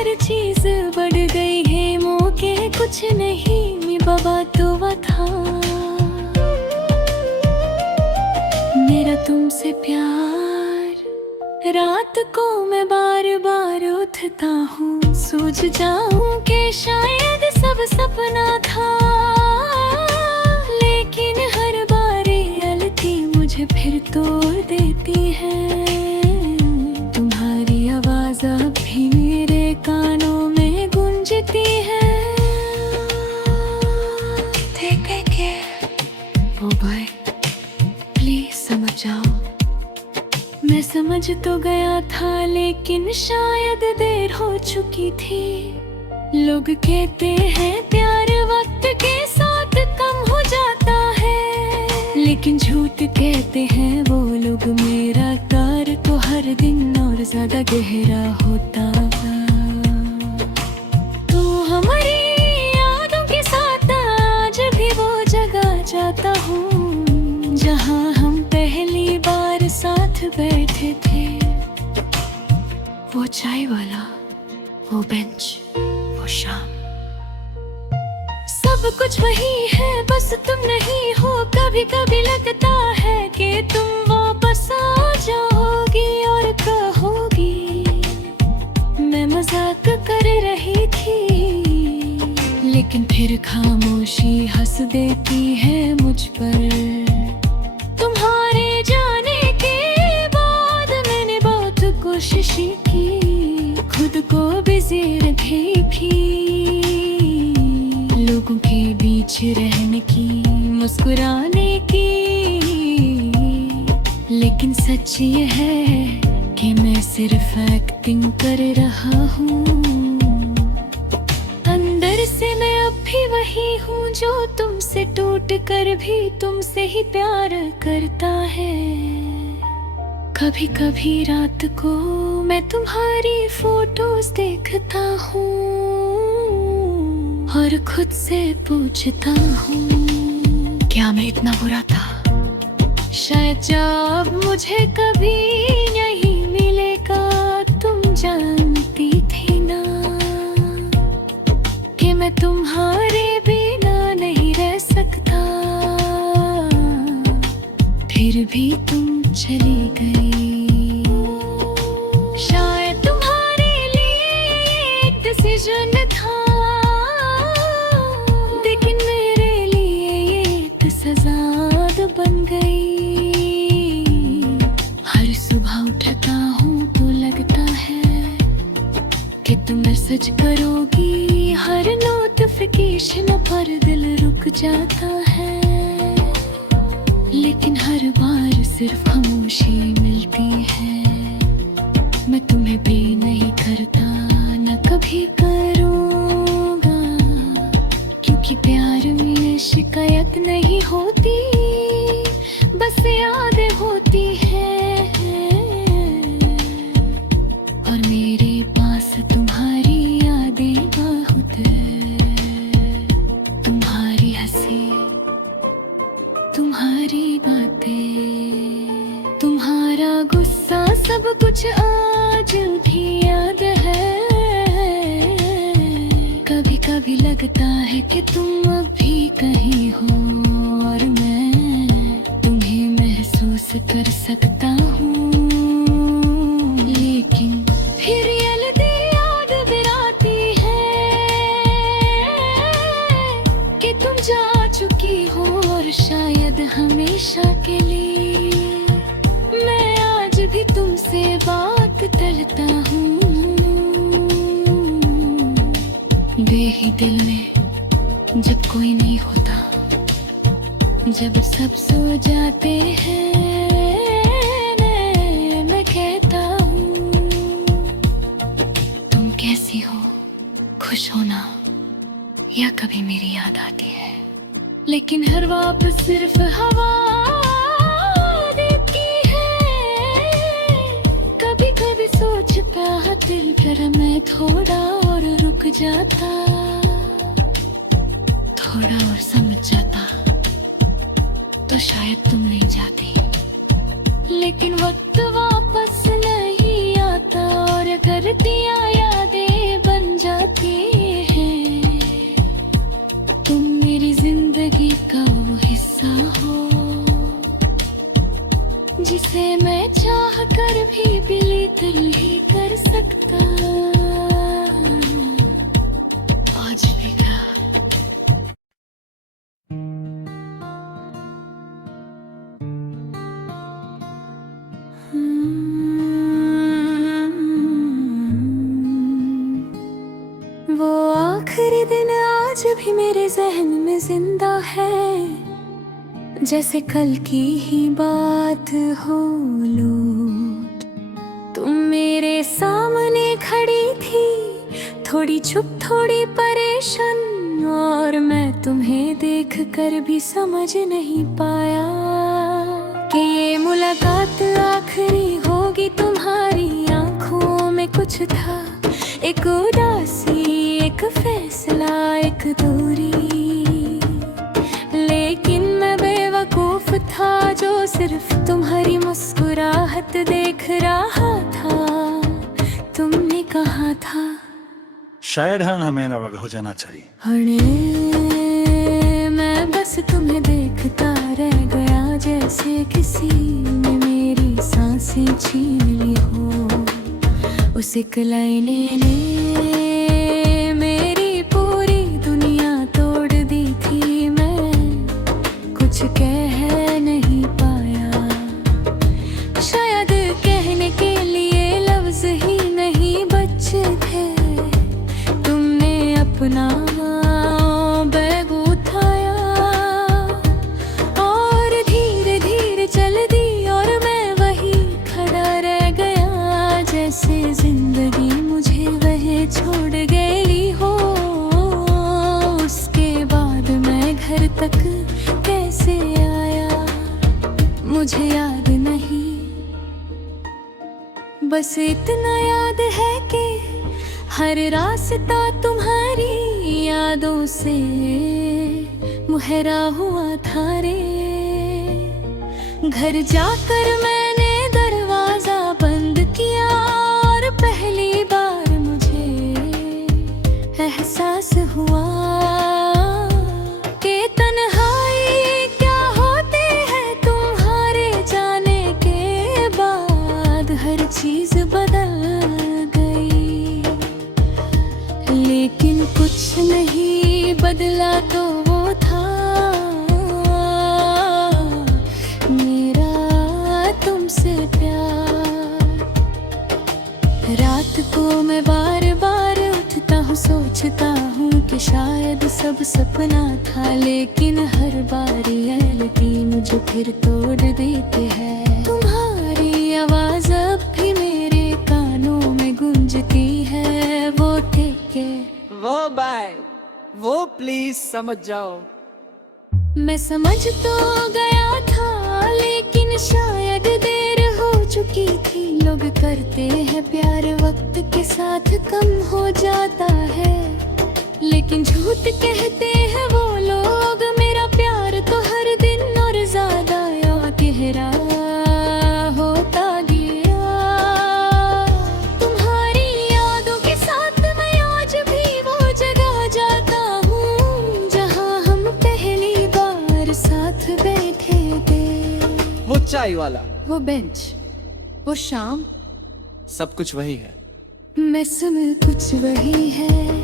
हर चीज बढ़ गई है मौके कुछ नहीं मी बाबा तो था मेरा तुमसे प्यार। रात को मैं बार बार उठता हूँ सूझ जाऊं कि शायद सब सपना था, लेकिन हर बार गलती मुझे फिर तोड़ देती है। तुम्हारी आवाज अब भी मेरे कानों में गूंजती है। ओ भाई प्लीज समझ जाओ। मैं समझ तो गया था लेकिन शायद देर हो चुकी थी। लोग कहते हैं प्यार वक्त के साथ कम हो जाता है, लेकिन झूठ कहते हैं वो लोग। मेरा प्यार तो हर दिन और ज्यादा गहरा होता। तू हमारी यादों के साथ आज भी वो जगह जाता हूँ जहाँ हम पहली बार साथ बैठे थे। वो चाय वाला, वो बेंच, वो शाम, सब कुछ वही है बस तुम नहीं हो। कभी कभी लगता है कि तुम वापस आ जाओगी और कहोगी मैं मजाक कर रही थी, लेकिन फिर खामोशी हंस देती है मुझ पर। तुम्हारे जाने के बाद मैंने बहुत कोशिश की खुद को बिजी रखने की, लोगों के बीच रहने की, मुस्कुराने की, लेकिन सच ये है कि मैं सिर्फ एक्टिंग कर रहा हूँ। अंदर से मैं अब भी वही हूँ जो तुमसे टूट कर भी तुमसे ही प्यार करता है। कभी कभी रात को मैं तुम्हारी फोटोज देखता हूँ और खुद से पूछता हूँ क्या मैं इतना बुरा था। शायद जब मुझे कभी नहीं मिलेगा तुम जानती थी ना कि मैं तुम्हारे बिना नहीं रह सकता। फिर भी तुम चली गई। शायद तुम्हारे लिए एक डिसीजन था, लेकिन मेरे लिए ये एक सजा बन गई। हर सुबह उठता हूँ तो लगता है कि तुम मैसेज करोगी। हर नोटिफिकेशन पर दिल रुक जाता है, लेकिन हर बार सिर्फ खामोशी मिलती है। मैं तुम्हें भी नहीं करता न कभी करूँगा, क्योंकि प्यार में शिकायत नहीं होती बस यादें होती हैं। और मेरे पास तुम्हारी यादें बहुत, तुम्हारी हंसी, तुम्हारी बातें, तुम्हारा गुस्सा, सब कुछ आज भी याद है। कभी कभी लगता है कि तुम अभी कहीं हो और मैं तुम्हें महसूस कर सकता हूँ, लेकिन फिर याद दिलाती है कि तुम जा चुकी हो और शायद हमेशा के लिए। मैं आज भी तुमसे बात करता हूँ। बेही दिल में जब कोई नहीं होता, जब सब सो जाते हैं, मैं कहता हूँ तुम कैसी हो, खुश हो ना, या कभी मेरी याद आती है। लेकिन हर वापस सिर्फ हवा देती है। कभी कभी सोचता दिल कर मैं थोड़ा और रुक जाता, थोड़ा और समझ जाता तो शायद तुम नहीं जाती। लेकिन वक्त वापस नहीं आता और करती यादें भी लेकर नहीं कर सकता। आज भी क्या वो आखिरी दिन आज भी मेरे जहन में जिंदा है, जैसे कल की ही बात हो लौट। तुम मेरे सामने खड़ी थी, थोड़ी चुप थोड़ी परेशान, और मैं तुम्हें देख कर भी समझ नहीं पाया कि ये मुलाकात आखिरी होगी। तुम्हारी आंखों में कुछ था, एक उदासी, एक फैसला, एक दूरी। लेकिन मैं बेवकूफ था जो सिर्फ तुम्हारी मुस्कुराहट देख रहा था। तुमने कहा था शायद हमें अलग हो जाना चाहिए। हणे मैं बस तुम्हें देखता रह गया, जैसे किसी ने मेरी सांसें छीन ली हो। उस एक लाइने ने मेरी पूरी दुनिया तोड़ दी थी। मैं कुछ कह नहीं पाया, शायद कहने के लिए लफ्ज ही नहीं बचे थे। तुमने अपना बैग उठाया और धीरे धीरे चल दी, और मैं वही खड़ा रह गया, जैसे जिंदगी मुझे वह छोड़ गई हो। उसके बाद मैं घर तक कैसे आया मुझे याद नहीं, बस इतना याद है कि हर रास्ता तुम्हारी यादों से मुहरा हुआ था रे। घर जाकर मैंने दरवाजा बंद किया, और पहली बार मुझे एहसास हुआ कि तन्हाई क्या होते हैं। तुम्हारे जाने के बाद हर चीज बदल गई, लेकिन कुछ नहीं बदला तो वो था मेरा तुमसे प्यार। रात को मैं बार बार उठता हूँ, सोचता हूँ कि शायद सब सपना था, लेकिन हर बार रियलिटी मुझे फिर तोड़ देती है। तुम्हारी आवाज अब भी मेरे कानों में गूंजती है। वो ठीक है वो बाय वो प्लीज समझ जाओ। मैं समझ तो गया था, लेकिन शायद देर हो चुकी थी। लोग करते हैं प्यार वक्त के साथ कम हो जाता है, लेकिन झूठ कहते हैं वो लोग। मेरा प्यार तो हर दिन और ज्यादा गहरा होता गया। तुम्हारी यादों के साथ मैं आज भी वो जगह जाता हूँ, जहाँ हम पहली बार साथ बैठे थे। वो चाय वाला, वो बेंच, वो शाम, सब कुछ वही है। मैं सब कुछ वही है।